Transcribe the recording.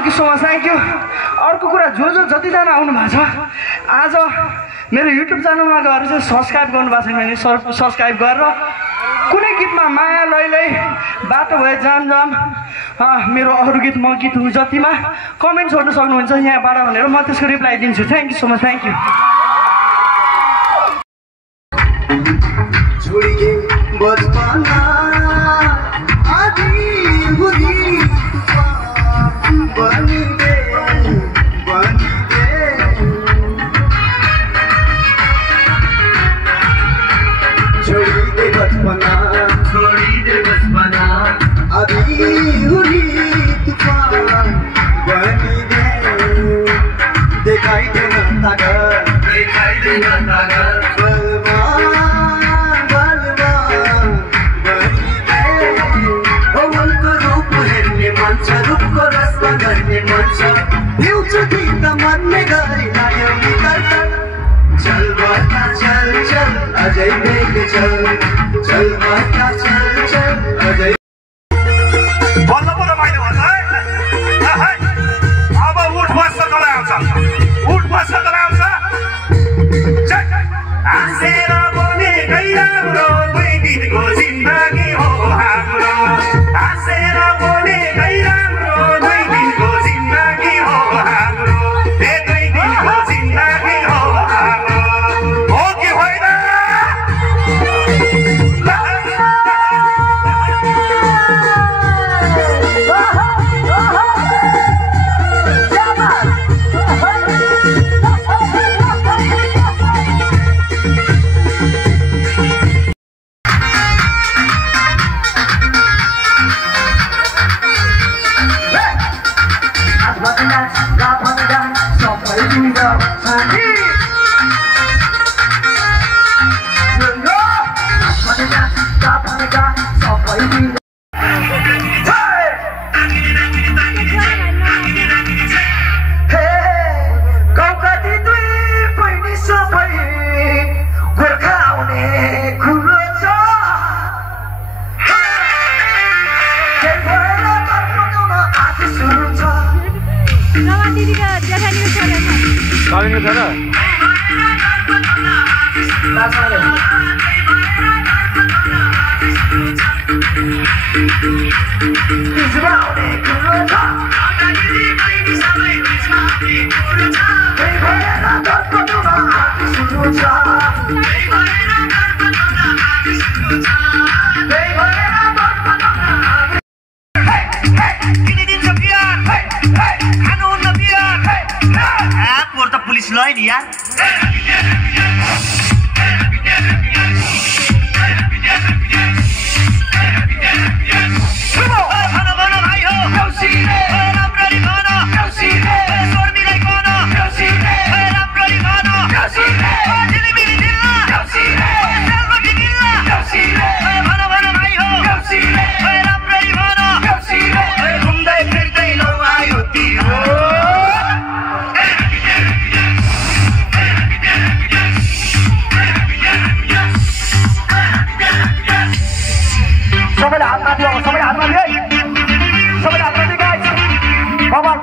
Thank you so much, thank you. अर्को कुरा जो जतिजना आउनु भएको छ आज मेरो युट्युब च्यानलमा गएर चाहिँ सब्सक्राइब गर्नुभएको छैन भने सब्सक्राइब गरेर कुनै गीतमा माया लैलै बाटो भए जाम जाम मेरो अरू गीत म गीत हुँ जतिमा कमेन्ट छोड्नु सक्नुहुन्छ यहाँबाट भनेर म त्यसको रिप्लाई दिन्छु। Thank you so much, thank you. Police लय नि यार सबैले हातमा दियो, सबैले हातमा दिए, सबैले हातमा दिए गाइस। बबाल